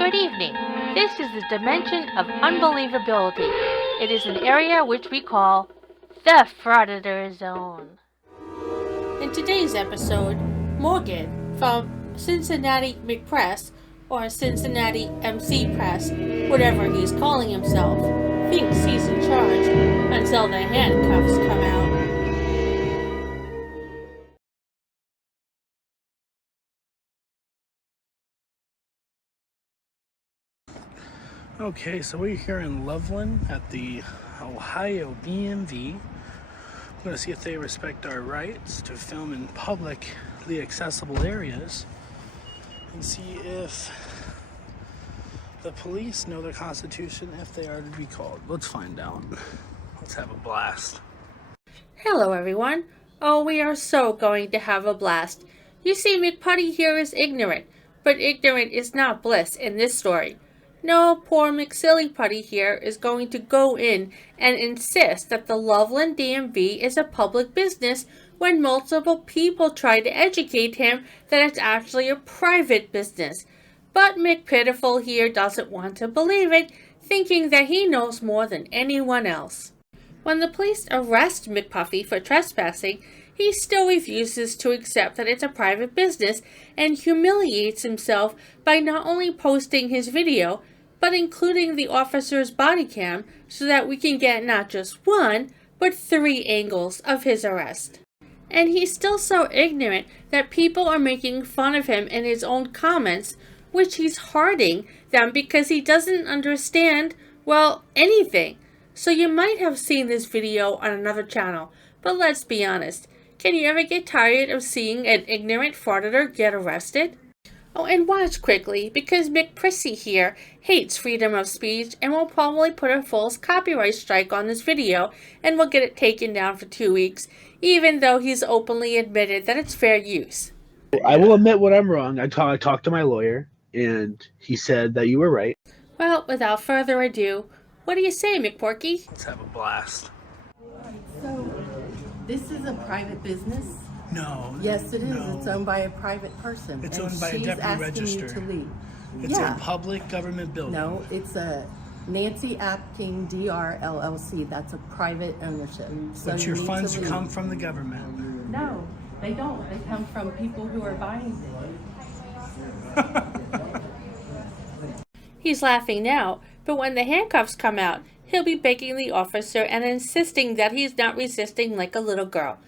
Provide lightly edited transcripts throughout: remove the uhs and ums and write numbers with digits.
Good evening. This is the dimension of unbelievability. It is an area which we call the Frauditor Zone. In today's episode, Morgan from Cincinnati McPress, or Cincinnati MC Press, whatever he's calling himself, thinks he's in charge until the handcuffs come out. Okay, so we're here in Loveland at the Ohio BMV. We're going to see if they respect our rights to film in publicly accessible areas and see if the police know the Constitution if they are to be called. Let's find out. Let's have a blast. Hello everyone. Oh, we are so going to have a blast. You see, McPutty here is ignorant, but ignorant is not bliss in this story. No, poor McSillyputty here is going to go in and insist that the Loveland DMV is a public business when multiple people try to educate him that it's actually a private business. But McPitiful here doesn't want to believe it, thinking that he knows more than anyone else. When the police arrest McPuffy for trespassing, he still refuses to accept that it's a private business and humiliates himself by not only posting his video, but including the officer's body cam so that we can get not just one, but 3 angles of his arrest. And he's still so ignorant that people are making fun of him in his own comments, which he's hearting them because he doesn't understand, well, anything. So you might have seen this video on another channel, but let's be honest. Can you ever get tired of seeing an ignorant frauditor get arrested? Oh, and watch quickly, because McPrissy here hates freedom of speech and will probably put a false copyright strike on this video and will get it taken down for 2 weeks, even though he's openly admitted that it's fair use. I will admit when I'm wrong. I talked to my lawyer, and he said that you were right. Well, without further ado, what do you say, McPorky? Let's have a blast. So, this is a private business? No. Yes, it is. No. It's owned by a private person. It's and owned by a she's deputy asking register. you to leave. It's Yeah. a public government building. No, it's a Nancy Apking DR LLC. That's a private ownership. So But you your need funds to leave. come from the government. No, they don't. They come from people who are buying them. He's laughing now, but when the handcuffs come out, he'll be begging the officer and insisting that he's not resisting like a little girl.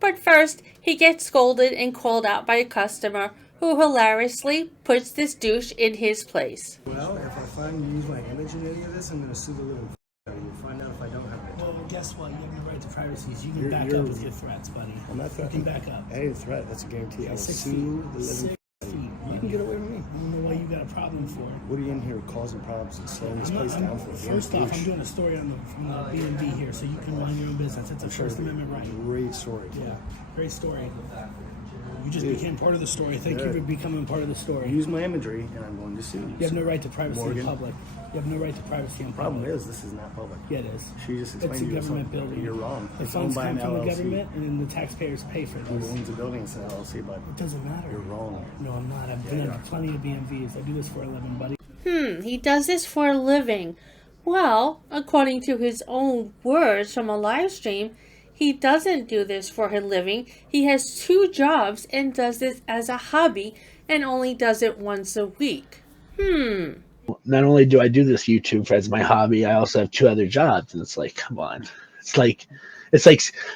But first, he gets scolded and called out by a customer who hilariously puts this douche in his place. Well, if I find you use my image in any of this, I'm going to sue the living out of you. Find out if I don't have it. Well, guess what? You have no right to privacy. You can back up with your threats, buddy. I'm not You threatening. can back up. I ain't a threat. That's a guarantee. I will 6 sue feet. the living 6 feet. You can get away with me. I don't know why you got a problem for it. What are you in here causing problems and slowing this place down for? First off, I'm doing a story on the B&B here, so you can mind your own business. It's a First Amendment right. Great story. Yeah, great story. You just became part of the story. Thank you for becoming part of the story. Use my imagery, and I'm going to sue you. You have no right to privacy Morgan. in public. You have no right to privacy in The problem public. is, this is not public. Yeah, it is. She just It's explained a to you government something. building. You're wrong. The It's owned funds by come an from the LLC. government, and then the taxpayers pay for Who this. owns the building? It's an LLC, but It doesn't matter. you're wrong. No, I'm not. I've been in plenty of BMVs. I do this for a living, buddy. He does this for a living. Well, according to his own words from a live stream, he doesn't do this for a living. He has 2 jobs and does this as a hobby and only does it once a week. Not only do I do this YouTube as my hobby, I also have 2 other jobs, and it's like, come on. It's like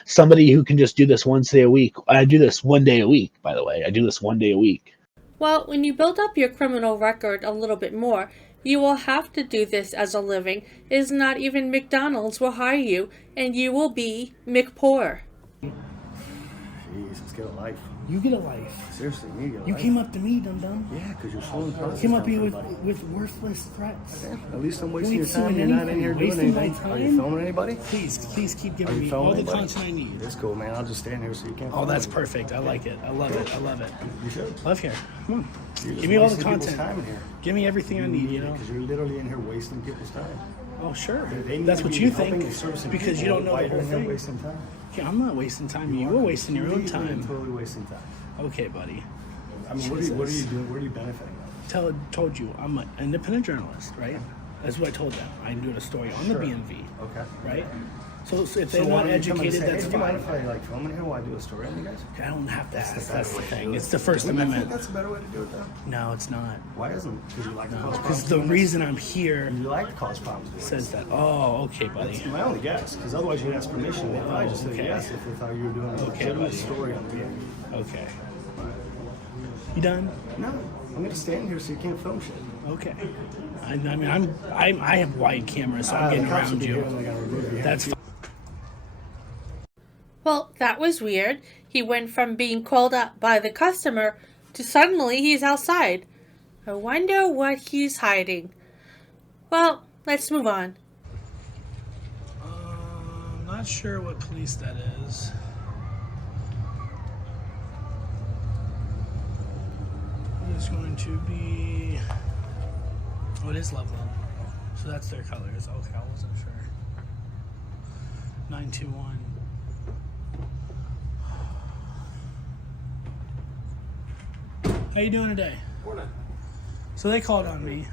somebody who can just do this once a week. I do this 1 day a week, by the way. I do this 1 day a week. Well, when you build up your criminal record a little bit more, you will have to do this as a living. It is not even McDonald's will hire you, and you will be McPoor. Jeez, let's get a life. You get a life. Seriously, you get a You life. came up to me, dum-dum. Yeah, because you're slowing process Came up down to you for everybody. with worthless threats. At least I'm You wasting ain't your time. suing You're not in anything. here doing Wasting my anything. Are you time? filming anybody? Please keep Are giving you me filming all the anybody? content I need. That's cool, man. I'll just stand here so you can't. Oh, film that's me. perfect. I like it. I love it. I love it. You should. Love here. Come on. You're Give just me all the wasting people's content. time in here. Give me everything I need, you know? Because you're literally in here wasting people's time. Oh, sure. They need That's to what be you helping think and servicing because you people. don't know Why the whole you're in here thing. wasting time. Yeah, I'm not wasting time. You were wasting your own Completely and time. Totally wasting time. Okay, buddy. I mean, what are you doing? What are you benefiting on this? told you I'm an independent journalist, right? That's what I told them. I'm doing a story on the BMV. Okay. Right? So if they're not educated, that's Do you mind fine. if I like film in here while I do a story on you guys? I don't have to ask. better That's the way to thing. do It's it. the First I Amendment. think that's a better way to do it, though. No, it's not. Why isn't? Because you like to cause Because problems. the doing reason I'm here this? You like to cause problems. Doing says that. Oh, okay, buddy. That's my only guess, because otherwise you'd ask permission. They'd probably just say okay. yes if they thought you were doing a Okay, legitimate buddy. story on the BMV. Okay. You done? No, I'm gonna stand here so you can't film shit. Okay. I mean, I have wide cameras, so I'm getting The cops will around be here you. and they're gonna remove your That's hands. Well, that was weird. He went from being called up by the customer to suddenly he's outside. I wonder what he's hiding. Well, let's move on. I'm not sure what police that is. It's going to be. Oh, it is Loveland. So that's their colors. Okay, I wasn't sure. 921. How you doing today? Morning. So they called on me.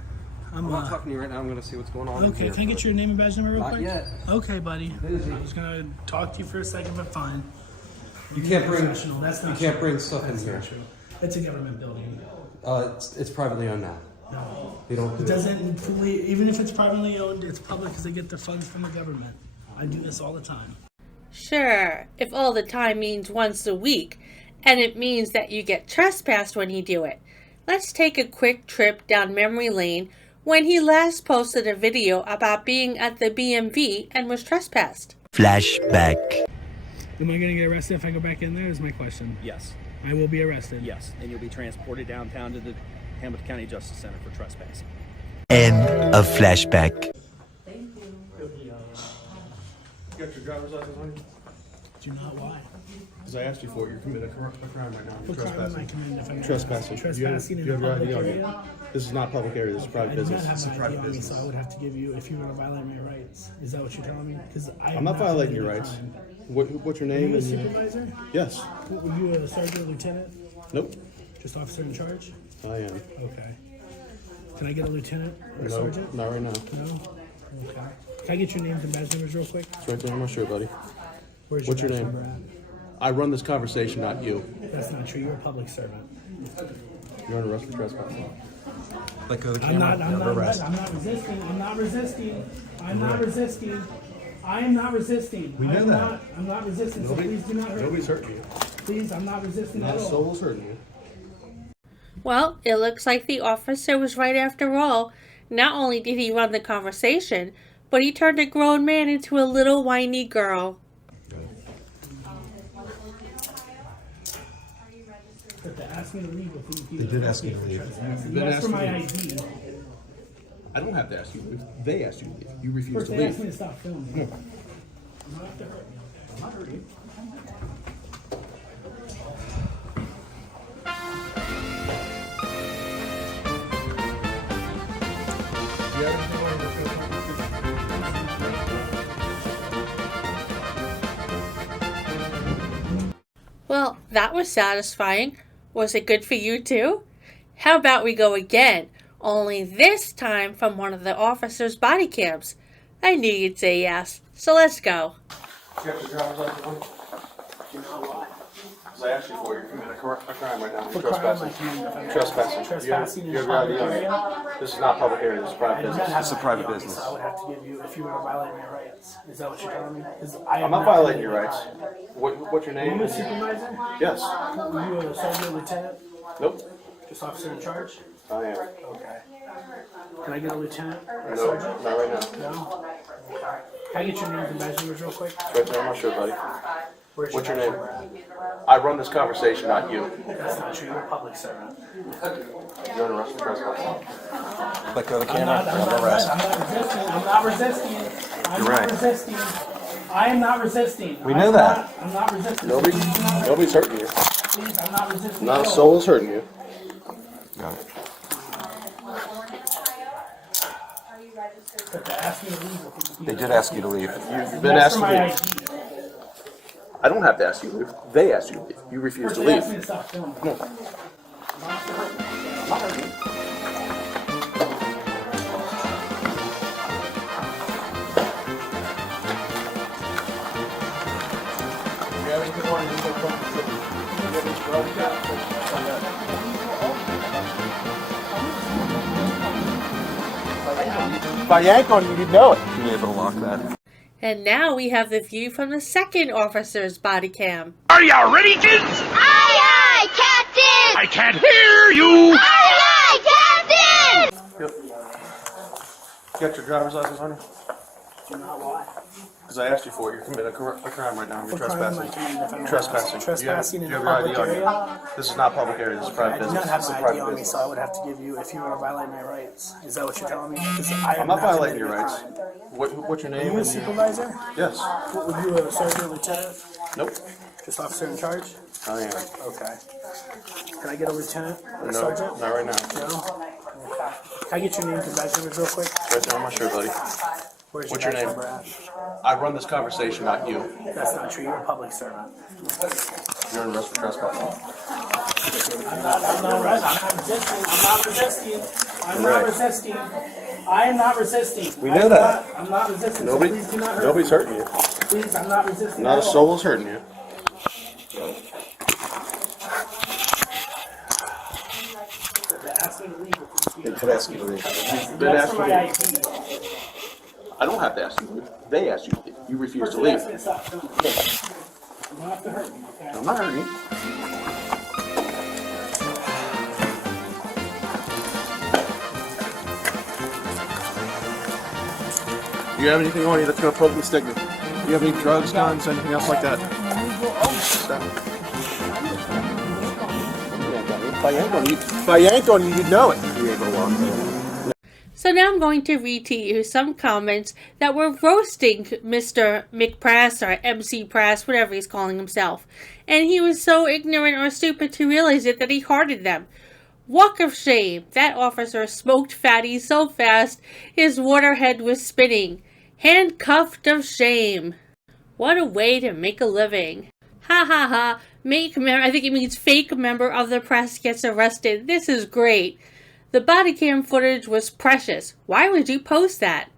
I'm not talking to you right now. I'm going to see what's going on. Okay, can I get your name and badge number real Not quick? yet. Okay, buddy. Busy. I was gonna talk to you for a second, but fine. You can't bring. Professional. That's not You can't true. bring stuff in That's here. not true. It's a government building. It's privately owned now. No. We don't do It doesn't fully, even if it's privately owned, it's public because they get the funds from the government. I do this all the time. Sure, if all the time means once a week, and it means that you get trespassed when you do it. Let's take a quick trip down memory lane when he last posted a video about being at the BMV and was trespassed. Flashback. Am I gonna get arrested if I go back in there? Is my question. Yes, I will be arrested. yes, and you'll be transported downtown to the Hamilton County Justice Center for trespassing. End of flashback. You got your driver's license on you? Do not lie. Because I asked you for it. You're committing a crime right now. What crime am I committing if I'm Trespassing. Trespassing in You a have your public ID on you. area? This is not public area. This is I private do not business. have It's a my ID private on me, business. so I would have to give you if you're gonna violate my rights. Is that what you're telling me? Because I'm not violating your rights. What's your Are name? you a And supervisor? yes. Were you a sergeant or lieutenant? Nope. Just officer in charge? I am. Okay. Can I get a lieutenant or a No, sergeant? not right now. No? Okay. Can I get your names and badge numbers real quick? It's right there on my shirt, buddy. Where's What's your badge name? number I run this conversation, not you. at? That's not true. You're a public servant. You're under arrest for trespassing. Let go of the I'm camera. not resisting. I'm not resisting. I'm not resisting. I am not resisting. We know I'm that. Not, I'm not resisting, so please do not hurt me. Nobody's hurting you. Please, I'm not resisting Not at a all. soul's hurting you. Well, it looks like the officer was right after all. Not only did he run the conversation, but he turned a grown man into a little whiny girl. But they asked me to leave with you. They did ask you to leave. You asked for my ID. I don't have to ask you to leave. They asked you to leave. You refused First, to they asked me leave. to stop filming. I'm not after hurting you. I'm not hurting you. Well, that was satisfying. Was it good for you too? How about we go again? Only this time from one of the officer's body cams. I knew you'd say yes, so let's go. You have your driver's license on? Do not lie. Because I asked you for it. You're committing a crime right now. You're What crime am I trespassing. committing if I'm Trespassing. Trespassing You in have your ID public on you. area? This is not public area. This is I private do not business. have This is a my private ID on me, business. so I would have to give you if you were to violate my rights. Is that what you're telling me? 'Cause I'm not violating your rights. What's your Are name? you a supervisor? Yes. Were you a sergeant or lieutenant? Nope. Just officer in charge? I am. Okay. Can I get a lieutenant or a No, sergeant? not right now. No? Okay. Can I get your names and badge numbers real quick? It's right there on my shirt, buddy. Where's What's your badge name? number at? I run this conversation, not you. That's not true. You're a public servant. You're under arrest for trespassing. Let go of the I'm camera. not, You're under arrest. I'm not resisting. I'm not resisting. I'm You're not right. resisting. I am not resisting. We know that. I'm not resisting. Nobody's hurting you. Please, I'm not resisting. Not at a all. soul is hurting you. Got it. But they asked me to leave with you. They did ask you to leave. You've been That's asked for to my leave. ID. I don't have to ask you to leave. They asked you to leave. You refused First, to they asked me leave. to stop filming. No. I'm not hurting you. I'm not hurting you. I yank on you, you'd know it. Being able to lock that. And now we have the view from the second officer's body cam. Are you ready, kids? Aye, aye, Captain! I can't hear you! Aye, aye, Captain! You got your driver's license on you? Do not lie. Because I asked you for it. You're committing a crime right now. You're What crime am I trespassing. committing if I'm Trespassing. trespassing Do in you a have your public ID on you? area? This is not public area. This is private I do business. not have This is my private ID on me, business. so I would have to give you if you want to violate my rights. Is that what you're telling me? Because I I'm am not violating committing your a rights. crime. What's your Are name? you a and supervisor? Yes. What, were you a sergeant, lieutenant? Nope. Just officer in charge? I am. Okay. Can I get a lieutenant or a No, sergeant? not right now. No? Okay. Can I get your name and badge numbers real quick? It's right there on my shirt, buddy. Where's What's your badge name? number at? I run this conversation, not you. That's not true. You're a public servant. You're under arrest for trespassing. I'm not resisting. I'm not Right. resisting. I am not resisting. We know that. I'm not resisting. Nobody, So please do not hurt nobody's me. hurting you. Please, I'm not resisting. Not a at all. soul is hurting you. They're asking to leave. They could ask you to leave. They'd That's ask for you my to leave. ID. I don't have to ask you to leave. They ask you to leave. You refuse to Person leave. asked me to stop. You don't have to hurt me, okay? I'm not hurting you. Do you have anything on you that's going to poke and stick me? Do you have any drugs, guns, anything else like that? Stop. If I yank on you, you'd know it. You ain't gonna walk. So now I'm going to read to you some comments that were roasting Mr. McPrass or MC Prass, whatever he's calling himself. And he was so ignorant or stupid to realize it that he hearted them. Walk of shame. That officer smoked fatty so fast his waterhead was spinning. Handcuffed of shame. What a way to make a living. Ha ha ha. I think it means fake member of the press gets arrested. This is great. The body cam footage was precious. Why would you post that?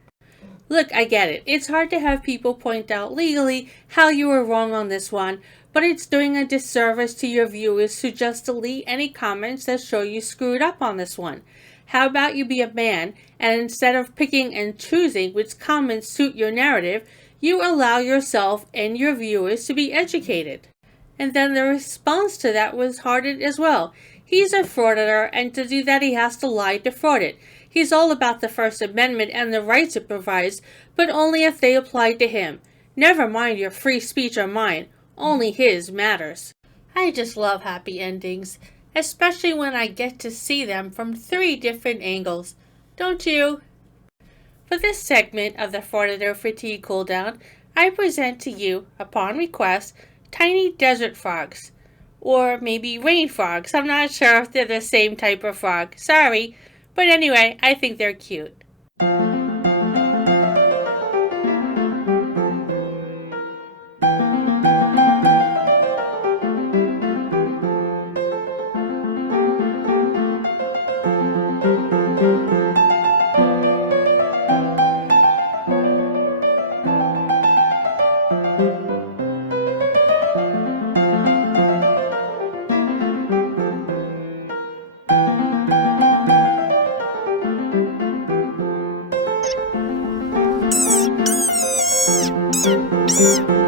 Look, I get it. It's hard to have people point out legally how you were wrong on this one, but it's doing a disservice to your viewers to just delete any comments that show you screwed up on this one. How about you be a man, and instead of picking and choosing which comments suit your narrative, you allow yourself and your viewers to be educated. And then the response to that was hearted as well. He's a frauditor, and to do that he has to lie to fraud it. He's all about the First Amendment and the rights it provides, but only if they apply to him. Never mind your free speech or mine, only his matters. I just love happy endings, especially when I get to see them from 3 different angles. Don't you? For this segment of the Frauditor Fatigue Cooldown, I present to you, upon request, tiny desert frogs. Or maybe rain frogs. I'm not sure if they're the same type of frog. Sorry. But anyway, I think they're cute. Thank you.